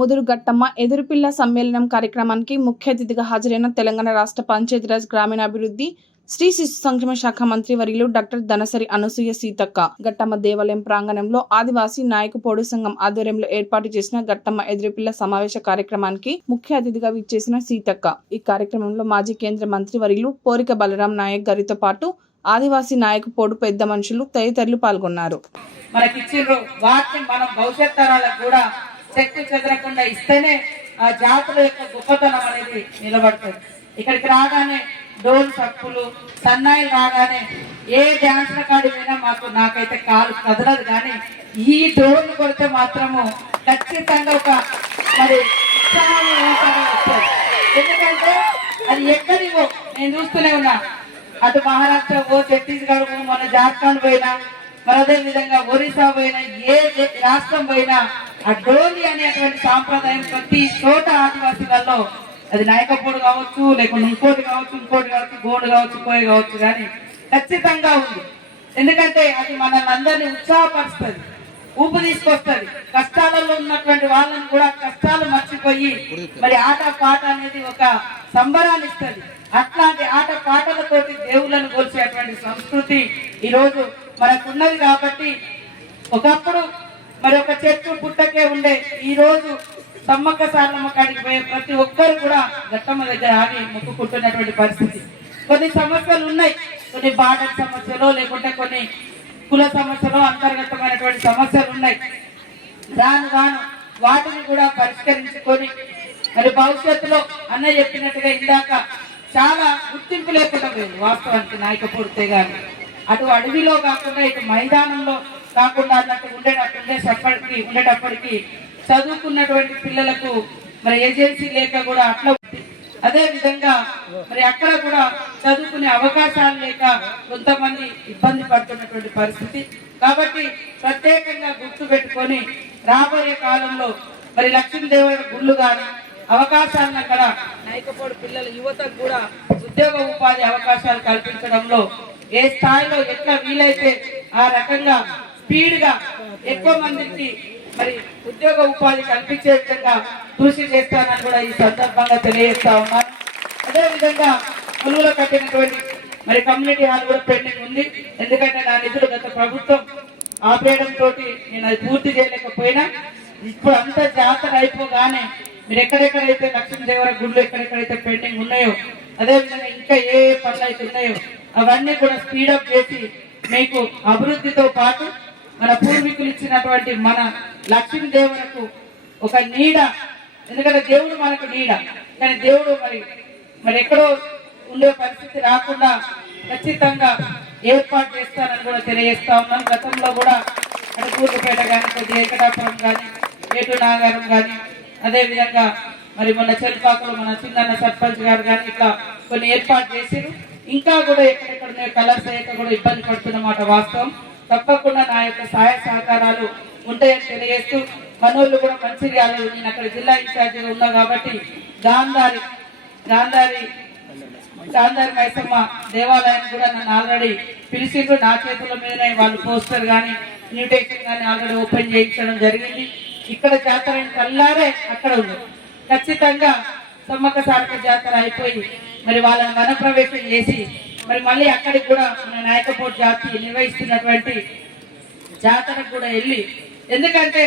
ముదురు గట్టమ్మ ఎదురుపిల్ల సమ్మేళనం కార్యక్రమానికి ముఖ్య అతిథిగా హాజరైన తెలంగాణ రాష్ట్ర పంచాయతీరాజ్ గ్రామీణాభివృద్ధి శ్రీ శిశు సంక్షేమ శాఖ మంత్రి వర్యులు డాక్టర్ ధనసరి అనసూయ సీతక్క. గట్టమ్మ దేవాలయం ప్రాంగణంలో ఆదివాసీ నాయకు పోడు సంఘం ఆధ్వర్యంలో ఏర్పాటు చేసిన గట్టమ్మ ఎదురుపిల్ల సమావేశ కార్యక్రమానికి ముఖ్య అతిథిగా విచ్చేసిన సీతక్క. ఈ కార్యక్రమంలో మాజీ కేంద్ర మంత్రి వర్యులు పోరిక బలరాం నాయక్ గారితో పాటు ఆదివాసీ నాయకు పోడు పెద్ద మనుషులు తదితరులు పాల్గొన్నారు. మనకిచ్చిండ్రు వాక్యం మనం భవిష్యత్ తరాలకు కూడా శక్తి చెదరకుండా ఇస్తేనే ఆ జాతుల యొక్క గొప్పతనం అనేది నిలబడుతుంది. ఇక్కడికి రాగానే డోల్ తప్పులు సన్నాయిలు రాగానే ఏ డ్యాన్స్ కాడి మాకు నాకైతే కాలు కదలదు. కానీ ఈ డోర్లు కొడితే మాత్రము ఖచ్చితంగా ఒక మరి ఎందుకంటే అది ఎక్కడివో నేను చూస్తూనే ఉన్నా. అటు మహారాష్ట్ర పో ఛత్తీస్గఢ్ మన జార్ఖండ్ పోయినా మరి అదే విధంగా ఒరిస్సా పోయినా ఏ రాష్ట్రం పోయినా ఆ డోలి అనేటువంటి సాంప్రదాయం ప్రతి చోట ఆదివాసీలలో అది నాయకపోడు కావచ్చు లేకుంటే ఇంకోటి కావచ్చు ఇంకోటి కావచ్చు గోడు కావచ్చు కోయ కావచ్చు కానీ ఖచ్చితంగా ఉంది. ఎందుకంటే అది మనల్ని అందరినీ ఉత్సాహపరుస్తుంది ఊపు తీసుకొస్తుంది. కష్టాలలో ఉన్నటువంటి వాళ్ళని కూడా కష్టాలు మర్చిపోయి మరి ఆట పాట అనేది ఒక సంబరాన్ని ఇస్తుంది. అట్లాంటి ఆట పాటలతోటి దేవుళ్ళను కోల్చేటువంటి సంస్కృతి ఈరోజు మనకున్నది కాబట్టి ఒకప్పుడు మరి ఒక చెట్టు పుట్టకే ఉండే ఈ రోజు సమ్మక్క సారమ్మ కాడికి పోయే ప్రతి ఒక్కరు కూడా గట్టమ్మ దగ్గర ఆగి మొక్కుకుంటున్నటువంటి పరిస్థితి. కొన్ని సమస్యలు ఉన్నాయి. కొన్ని బార్డర్ సమస్యలు లేకుంటే కొన్ని కుల సమస్యలు అంతర్గతమైనటువంటి సమస్యలు ఉన్నాయి. దాని గాను వాటిని కూడా పరిష్కరించుకొని మరి భవిష్యత్తులో అన్న చెప్పినట్టుగా ఇందాక చాలా గుర్తింపు లేకుండా పోయింది వాస్తవానికి నాయక అటు అడవిలో కాకుండా ఇటు మైదానంలో కాకుండా అన్నట్టు ఉండేటప్పుడే ఉండేటప్పటికి ఉండేటప్పటికి చదువుకున్నటువంటి పిల్లలకు మరి ఏజెన్సీ లేక కూడా అట్లా అదే విధంగా మరి అక్కడ కూడా చదువుకునే అవకాశాలు లేక కొంతమంది ఇబ్బంది పడుతున్నటువంటి పరిస్థితి. కాబట్టి ప్రత్యేకంగా గుర్తు పెట్టుకొని రాబోయే కాలంలో మరి లక్ష్మీదేవుడి గుళ్ళు కానీ అవకాశాలను అక్కడ నైకపోడు పిల్లల యువతకు కూడా ఉద్యోగ ఉపాధి అవకాశాలు కల్పించడంలో ఏ స్థాయిలో ఎట్లా వీలైతే ఆ రకంగా స్పీడ్గా ఎక్కువ మందికి మరి ఉద్యోగ ఉపాధి కల్పించే విధంగా కృషి చేస్తానని కూడా ఈ సందర్భంగా తెలియజేస్తా ఉన్నాను అదేవిధంగా కొలువులో కట్టినటువంటి మరి కమ్యూనిటీ హాల్ కూడా పెండింగ్ ఉంది. ఎందుకంటే నా నిధులు గత ప్రభుత్వం ఆపేయడం తోటి నేను అది పూర్తి చేయలేకపోయినా ఇప్పుడు అంత జాతర అయిపోగానే మీరు ఎక్కడెక్కడైతే లక్ష్మీదేవర గుళ్ళు ఎక్కడెక్కడైతే పెండింగ్ ఉన్నాయో అదే విధంగా ఇంకా ఏ ఏ పనులు అయితే ఉన్నాయో అవన్నీ కూడా స్పీడప్ చేసి మీకు అభివృద్ధితో పాటు మన పూర్వీకులు ఇచ్చినటువంటి మన లక్ష్మీదేవరకు ఒక నీడ. ఎందుకంటే దేవుడు మనకు నీడ. కానీ దేవుడు మరి మరి ఎక్కడో ఉండే పరిస్థితి రాకుండా ఖచ్చితంగా ఏర్పాటు చేస్తానని కూడా తెలియజేస్తా ఉన్నాను గతంలో కూడా అటు కూర్పుపేట కానీ కొద్ది ఏకటాపురం కానీ ఏటు నాగారం కానీ అదేవిధంగా మరి మన చెల్పాకులు మన చిన్న సర్పంచ్ గారు కానీ ఇట్లా కొన్ని ఏర్పాటు చేసిరు ఇంకా కూడా ఎక్కడెక్కడ కలర్స్ అయ్యాక కూడా ఇబ్బంది పడుతున్నమాట వాస్తవం. తప్పకుండా నా యొక్క సహాయ సహకారాలు ఉంటాయని తెలియజేస్తూ మనోళ్ళు కూడా మంచిగా నేను అక్కడ జిల్లా ఇన్ఛార్జిగా ఉన్నా కాబట్టి గాంధారి గాంధారి గాంధారి మైసమ్మ దేవాలయం కూడా నన్ను ఆల్రెడీ పిలిచిండ్రు. నా చేతుల మీదనే వాళ్ళు పోస్టర్ కానీ ఇన్విటేషన్ కానీ ఆల్రెడీ ఓపెన్ చేయించడం జరిగింది. ఇక్కడ జాతర కల్లారే అక్కడ ఉంది. ఖచ్చితంగా సమ్మక్క సారక జాతర అయిపోయి మరి వాళ్ళని వనప్రవేశం చేసి మరి మళ్ళీ అక్కడికి కూడా మన నాయకపోటు జాతి నిర్వహిస్తున్నటువంటి జాతరకు కూడా వెళ్ళి ఎందుకంటే